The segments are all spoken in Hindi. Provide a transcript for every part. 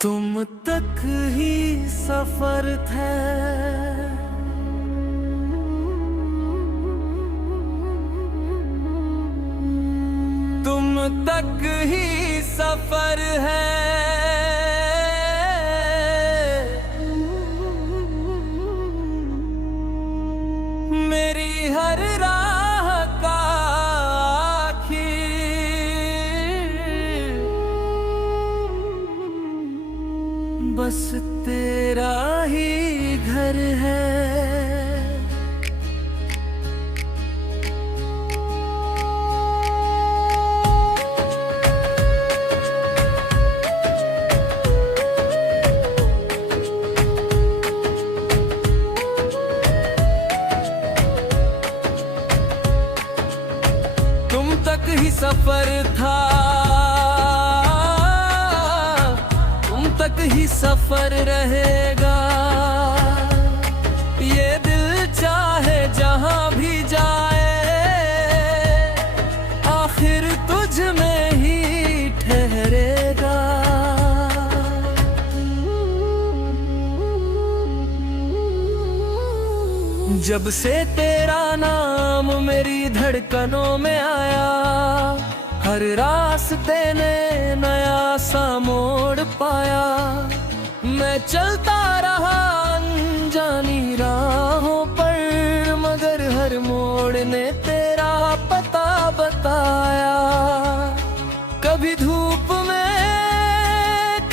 तुम तक ही सफर थे, तुम तक ही सफर है। मेरी हर राह का आखिर बस तेरा ही घर है। तुम तक ही सफर था, तुम तक ही सफर रहेगा। ये दिल चाहे जहां भी जाए, आखिर तुझ में ही ठहरेगा। जब से तेरा नाम मेरी धड़कनों में आया, हर रास्ते ने नया सा मोड़ पाया। मैं चलता रहा अनजानी राहों पर, मगर हर मोड़ ने तेरा पता बताया। कभी धूप में,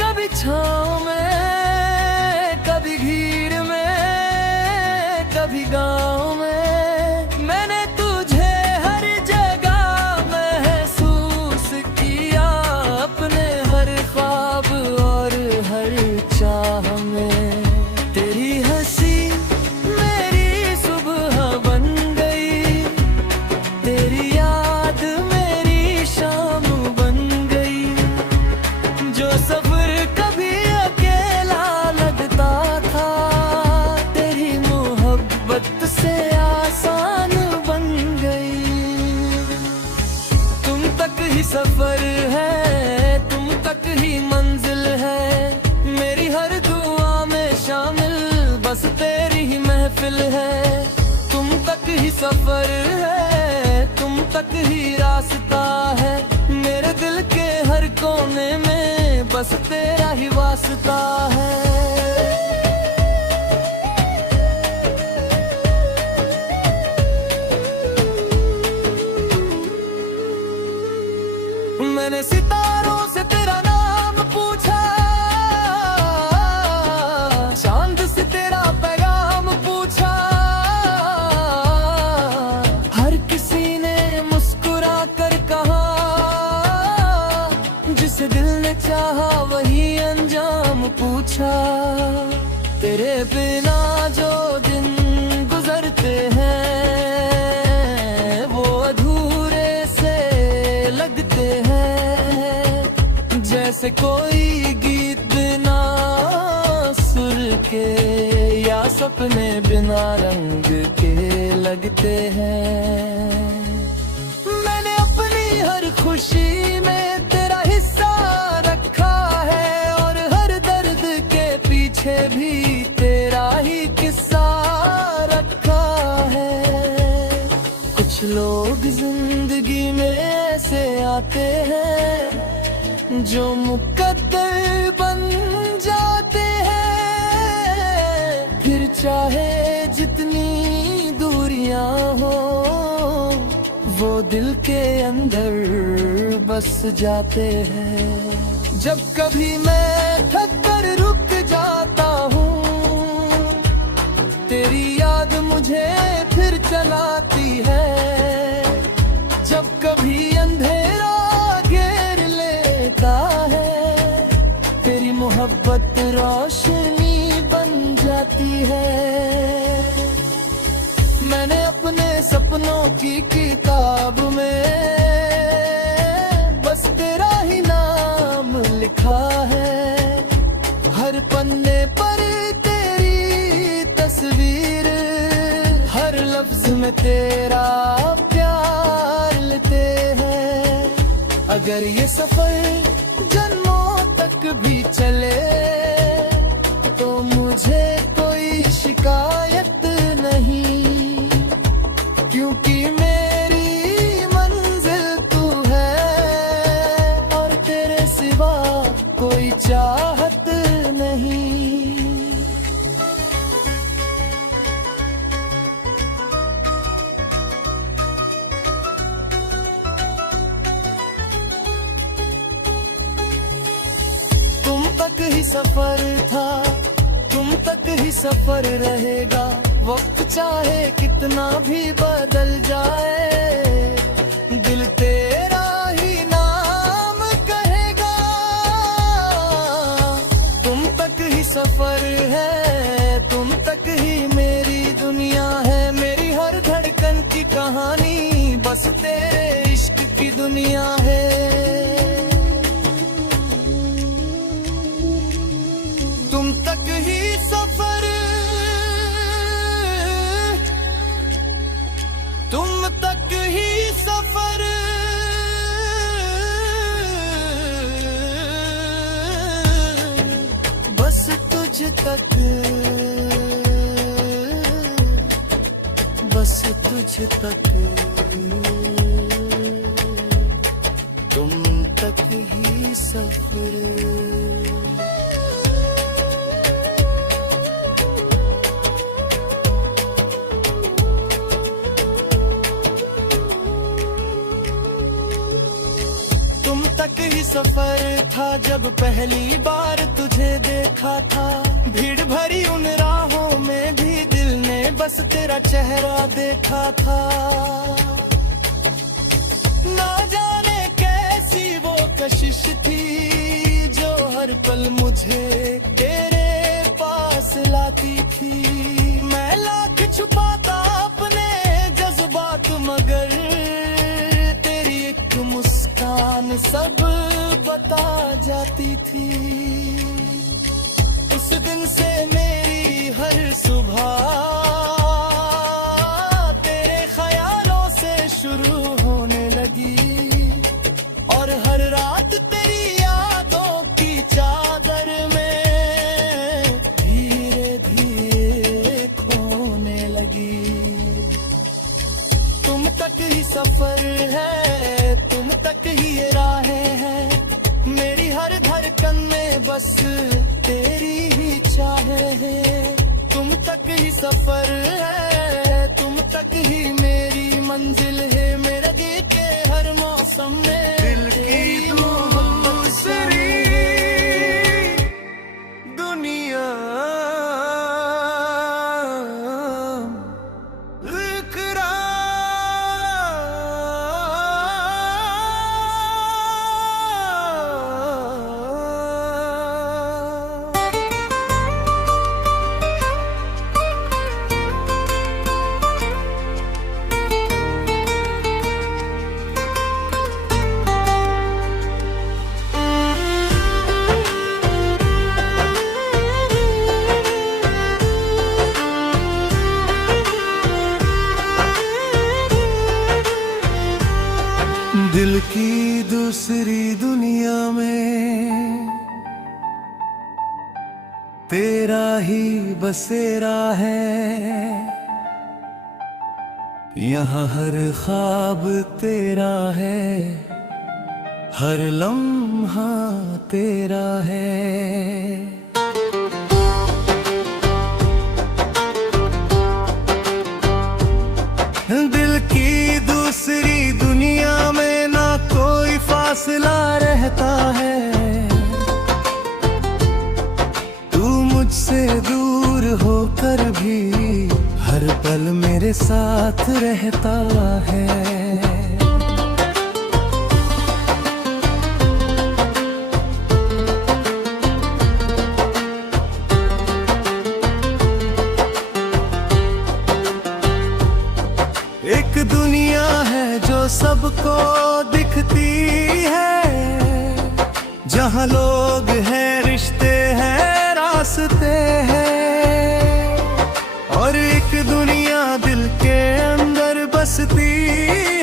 कभी छाँव में, कभी भीड़ में, कभी गाँव में, मैंने तुझे हर जगह महसूस किया। अपने हर ख्वाब और हर चाह में तेरी हंसी मेरी सुबह बन गई, तेरी याद मेरी शाम बन गई। जो सफर कभी अकेला लगता था, तेरी मोहब्बत से आसान बन गई। तुम तक ही सफर है, तुम तक ही मंजिल है। मेरी हर दुआ में शामिल बस तेरी ही महफिल है। तुम तक ही सफर है, तुम तक ही रास्ता है। मेरे दिल के हर कोने में बस तेरा ही वास्ता है। मैंने सितारों से तेरा नाम पूछा, चांद से तेरा पैगाम पूछा। हर किसी ने मुस्कुरा कर कहा, जिसे दिल ने चाहा वही अंजाम पूछा। तेरे बिना जो दिन गुजरते हैं, वो अधूरे से लगते हैं। जैसे कोई गीत बिना सुर के, या सपने बिना रंग के लगते हैं। मैंने अपनी हर खुशी में तेरा हिस्सा रखा है, और हर दर्द के पीछे भी तेरा ही किस्सा रखा है। कुछ लोग जिंदगी में ऐसे आते हैं, जो मुकद्दर बन जाते हैं। फिर चाहे जितनी दूरियां हो, वो दिल के अंदर बस जाते हैं। जब कभी मैं थक कर रुक जाता हूँ, तेरी याद मुझे फिर चलाती है। जब कभी अंधेरा घेर लेता है, तेरी मोहब्बत रोशनी बन जाती है। मैंने अपने सपनों की किताब में बस तेरा ही नाम लिखा है। हर पन्ने पर तेरी तस्वीर, हर लफ्ज में तेरा प्यार लिखते हैं। अगर ये सफर जन्मों तक भी चले तो मुझे कोई शिकायत नहीं, क्योंकि मेरी मंजिल तू है और तेरे सिवा कोई चाहत नहीं। तुम तक ही सफर था, तुम तक ही सफर रहेगा, वक्त चाहे कितना भी बदल जाए, दिल तेरा ही नाम कहेगा। तुम तक ही सफर है, तुम तक ही मेरी दुनिया है, मेरी हर धड़कन की कहानी बस तेरे इश्क की दुनिया है। तुम तक ही सफर, तुम तक ही सफर, बस तुझ तक, बस तुझ तक, तुम तक ही सफर। तुम तक ही सफर था जब पहली बार तुझे देखा था, भीड़ भरी उन राहों में भी दिल ने बस तेरा चेहरा देखा था। ना जाने कैसी वो कशिश थी जो हर पल मुझे तेरे पास लाती थी। मैं लाख छुपाता अपने जज्बात मगर तेरी एक मुस्कान सब बता जाती थी। उस दिन से मेरी हर सुबह तेरे ख्यालों से शुरू होने लगी और हर रात तेरी यादों की चादर में धीरे धीरे खोने लगी। तुम तक ही सफर है, तुम तक ही ये राहें हैं, मेरी हर धड़कन में बस तेरी ही चाहे है। तुम तक ही सफर है, तुम तक ही मेरी मंजिल है, मेरे दिल के हर मौसम में दिल की दूसरी दुनिया दिल की दूसरी दुनिया में तेरा ही बसेरा है। यहाँ हर ख्वाब तेरा है, हर लम्हा तेरा है। दिल की दूसरी दुनिया में ना कोई फासला रहता है, तू मुझसे दूर होकर भी हर पल मेरे साथ रहता है। एक दुनिया है जो सबको दिखती है, जहाँ लोग हैं, रिश्ते हैं, रास्ते हैं, और एक दुनिया दिल के अंदर बसती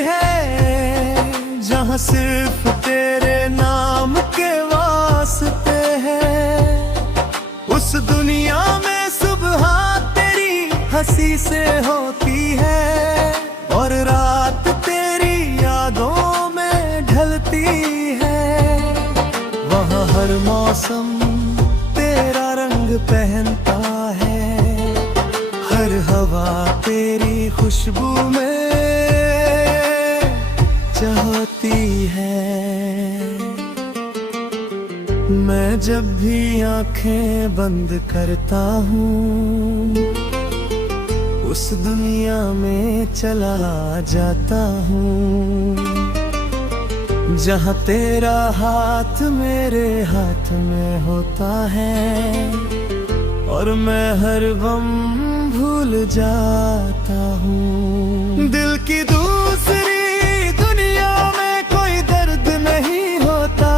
है, जहाँ सिर्फ तेरे नाम के वास्ते हैं। उस दुनिया में सुबह तेरी हंसी से होती है और रात तेरी यादों में ढलती है। वहाँ हर मौसम तेरा रंग पहनता है, हर हवा तेरी खुशबू में चहती है। मैं जब भी आंखें बंद करता हूँ उस दुनिया में चला जाता हूँ, जहाँ तेरा हाथ मेरे हाथ में होता है और मैं हर गम भूल जाता हूँ। दिल की दूसरी दुनिया में कोई दर्द नहीं होता,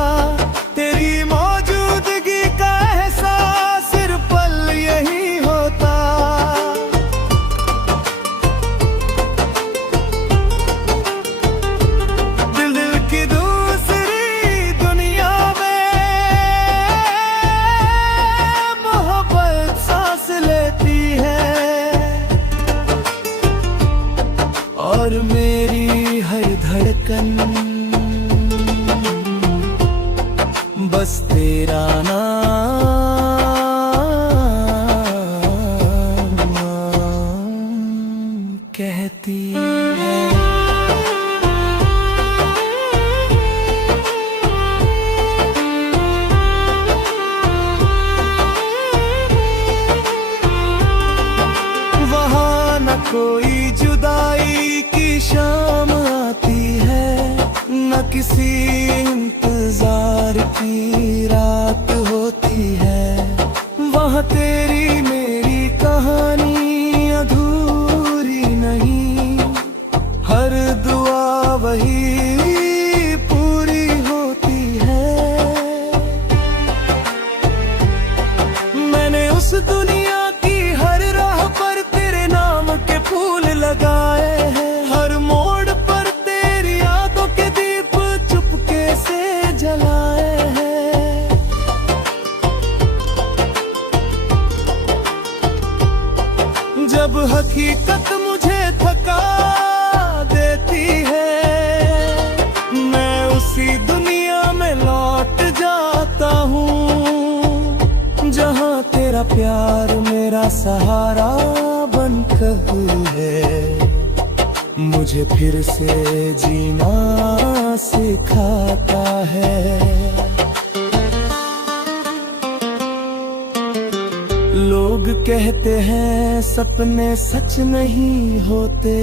तेरी मौजूदगी का एहसास सिर्फ पल यही होता। दिल की दूसरी दुनिया में मोहब्बत सांस लेती है और मेरी हर धड़कन बस तेरा नाम कहती है। वहाँ न कोई जुदाई की शाम आती है, न किसी इंतजार की रात होती है। वहाँ तेरी मेरी कहानी अधूरी नहीं, हर दुआ वही पूरी होती है। मैंने उस दुनिया की हर राह पर तेरे नाम के फूल लगाए हैं, हर मोड़ पर तेरी यादों के दीप चुपके से जलाए हैं। जब हकीकत मुझे थका देती है, मैं उसी दुनिया में लौट जाता हूँ, जहाँ तेरा प्यार मेरा सहारा बनकर है, मुझे फिर से जीना सिखाता है। लोग कहते हैं सपने सच नहीं होते,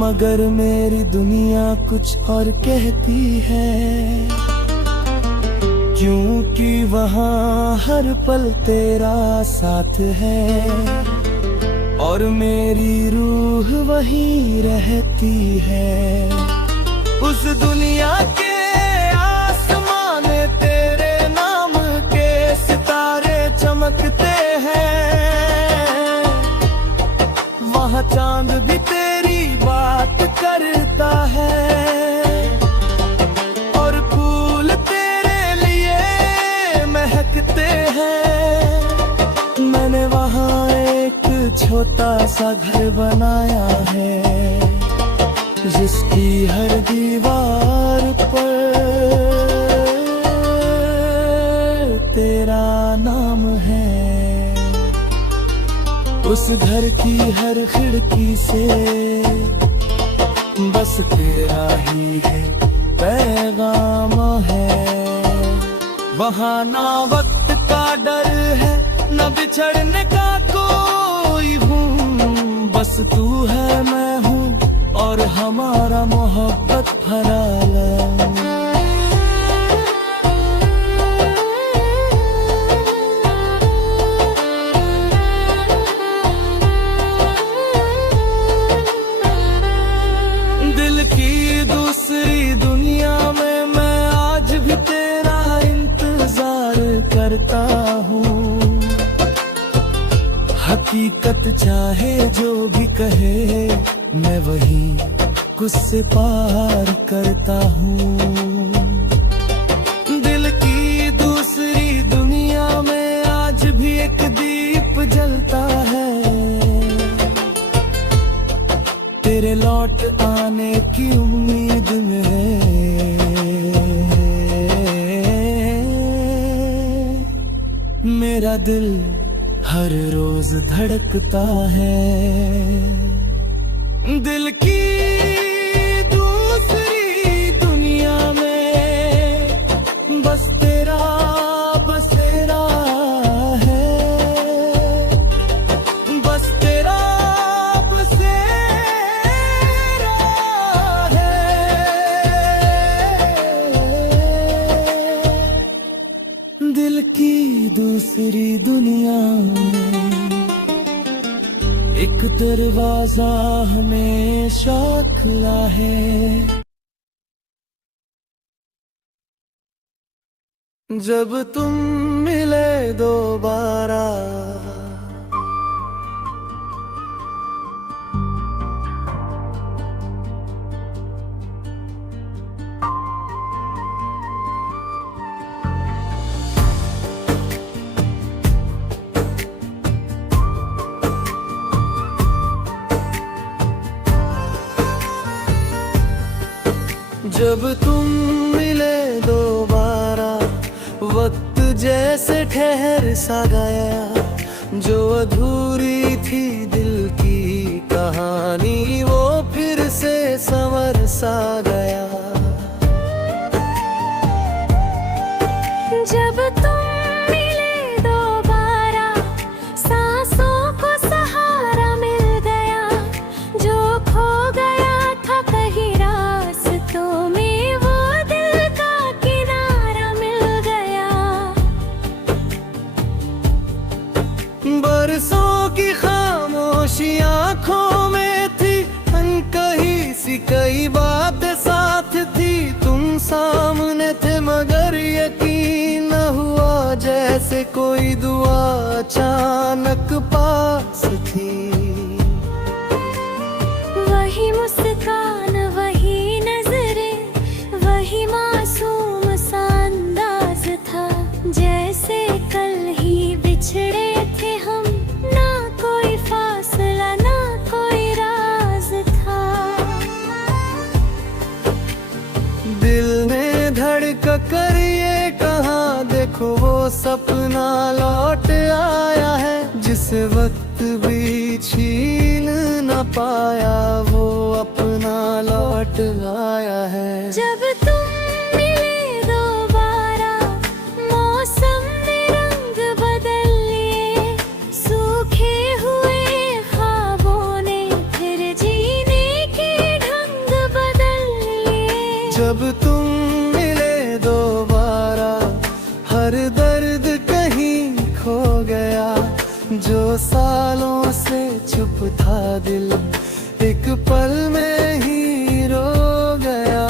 मगर मेरी दुनिया कुछ और कहती है, क्योंकि वहाँ हर पल तेरा साथ है और मेरी रूह वहीं रहती है। उस दुनिया के आसमान में तेरे नाम के सितारे चमकते हैं, वहाँ चांद भी तेरी बात करता है और फूल तेरे लिए महकते हैं। मैंने वहाँ एक छोटा सा घर बनाया है, जिसकी हर दीवार पर तेरा नाम है। उस घर की हर खिड़की से बस तेरा ही है पैगाम है। वहाँ ना वक्त का डर है, न बिछड़ने का कोई हूँ, बस तू है मैं हूँ और हमारा मोहब्बत भरा लम। दिल की दूसरी दुनिया में मैं आज भी तेरा इंतजार करता हूँ। हकीकत चाहे जो भी कहे, मैं वही गुस्से पार करता हूँ। दिल की दूसरी दुनिया में पाने की उम्मीद में मेरा दिल हर रोज धड़कता है। दिल की दूसरी दुनिया में बस तेरा बसेरा है, बस तेरा बसेरा है। दिल की दूसरी दुनिया में एक दरवाजा हमेशा खुला है। जब तुम मिले दोबारा जब तुम मिले दोबारा वक्त जैसे ठहर सा गया। जो अधूरी थी दिल की कहानी वो फिर से संवर सा गया। जब तुम मिले दोबारा सांसों को सहारा मिल गया। जो खो गया था कहीं रास्तों में वो दिल का किनारा मिल गया। बरसों की खामोशी आँखों में थी, अनकही सी कई बातें साथ थी। तुम सामने थे मगर यकीन न हुआ, जैसे कोई दुआ अचानक पास थी। वही मुस्कान वही नजरें वही मासूम सा अंदाज था। जैसे कल ही बिछड़े थे हम, ना कोई फासला ना कोई राज था। दिल ने धड़क कर ये कहा देखो वो सपना लौट आया है। जिस वक्त भी छीन न पाया वो अपना लौट आया है। जब तुम मिले दोबारा मौसम ने रंग बदल लिए। सूखे हुए ख्वाबों ने फिर जीने के ढंग बदल लिए। जब तुम मिले दोबारा हर दर्द कहीं खो गया। जो सालों से चुप था दिल एक पल में ही रो गया।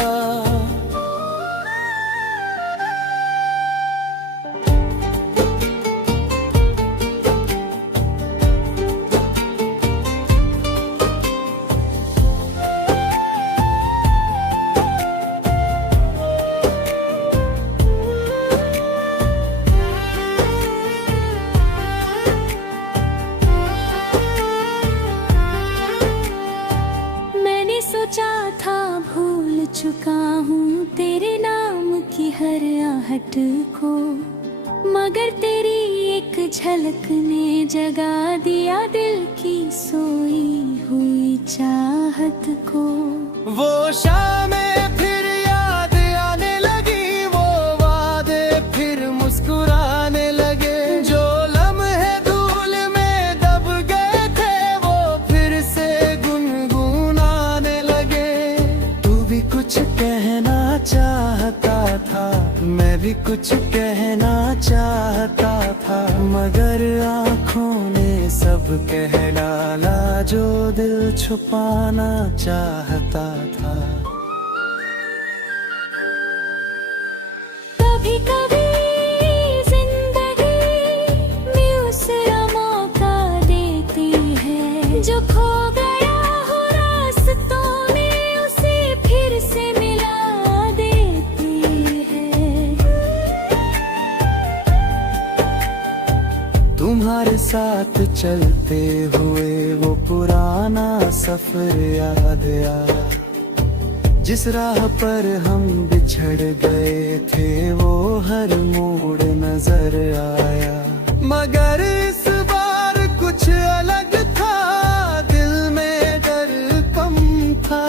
मैंने सोचा था भूल चुका हूँ तेरे नाम की हर आहट को, मगर तेरी एक झलक ने जगा दिया दिल की सोई हुई चाहत को। वो शामें फिर याद आने लगी, वो वादे फिर मुस्कुराने लगे। जो लम्हे धूल में दब गए थे वो फिर से गुनगुनाने लगे। तू भी कुछ कहना चाहता था, मैं भी कुछ कहना चाहता था, मगर आँखों ने सब कह डाला जो दिल छुपाना चाहता था। कभी कभी जिंदगी दूसरा मौका देती है। जो खो गया हो रास्तों में उसे फिर से मिला देती है। तुम्हारे साथ चलते हुए वो पुराना सफर याद आया। जिस राह पर हम बिछड़ गए थे वो हर मोड़ नजर आया, मगर इस बार कुछ अलग था, दिल में डर कम था,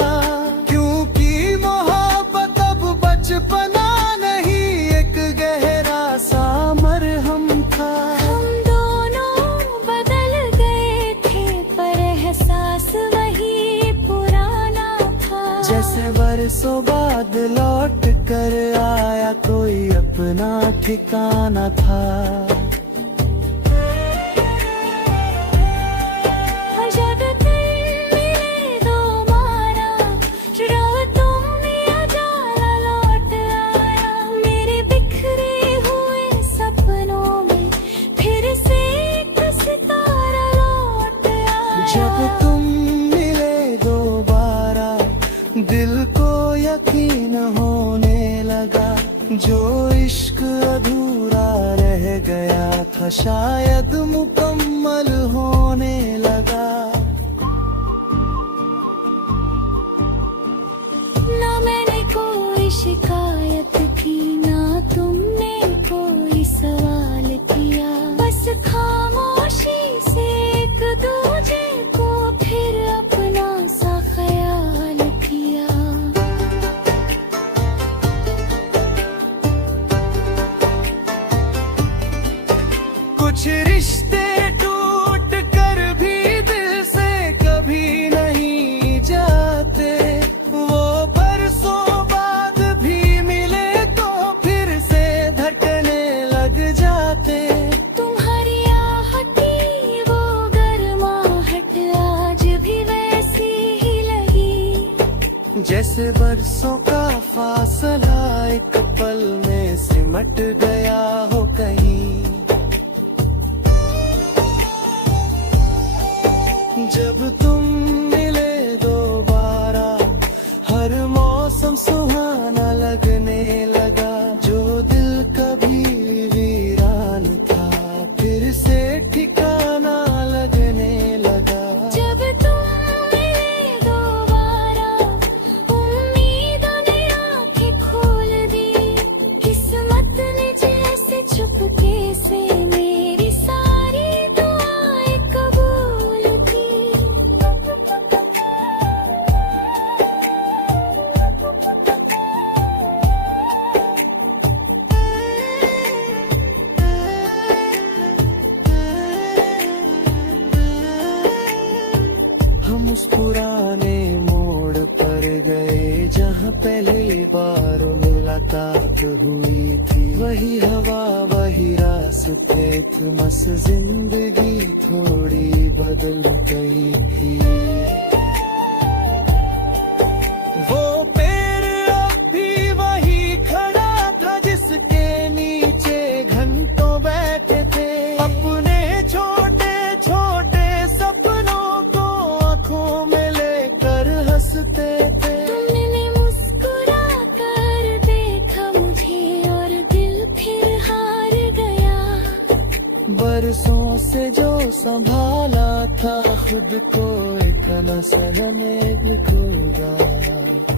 क्योंकि मोहब्बत अब बचपना नहीं एक गहरा सा मरहम था। हम दोनों बदल गए थे पर एहसास वही पुराना था। जैसे बरसों बाद लौट कर आया कोई अपना ठिकाना था। जब तुम मिले दो मारा, रब तुमने उजाला लौट आया, मेरे बिखरे हुए सपनों में फिर से एक सितारा लौट आया। जब तुम मिले दोबारा दिल को यकीन होने लगा, जो इश्क अधूरा रह गया था शायद मुकम्मल होने लगा। ना मैंने कोई शिकायत की, ना तुमने कोई सवाल किया, बस खामोशी से एक दूजे को फिर अपना सा ख्याल किया। कुछ रिश्ते टूट कर भी दिल से कभी नहीं जाते, वो बरसों बाद भी मिले तो फिर से धड़कने लग जाते। तुम्हारी आहटी वो गर्माहट आज भी वैसी ही लगी, जैसे बरसों का फासला एक पल में सिमट गया हो कहीं। जब तुम मिले दोबारा हर मौसम सुहाना लगने लगा, जो दिल कभी वीरान था फिर से ठिकाना लगने लगा। जब तुम मिले दोबारा उम्मीदों ने आंखें खोल दी, किस्मत ने जैसे चुपके से मेरी सारी दुआएं कबूल की। हम उस पुराने मोड़ पर गए जहाँ पहली बार मुलाकात हुई थी, वही हवा वही रास्ते थे, मस जिंदगी थोड़ी बदल गई थी। वो पेड़ अब भी वही खड़ा था जिसके नीचे घंटों बैठे थे, अपने छोटे छोटे सपनों को आंखों में लेकर हंसते थे। तुमने मुस्कुरा कर देखा मुझे और दिल फिर हार गया, बरसों से जो संभाला था खुद को इतना सहने खो गया।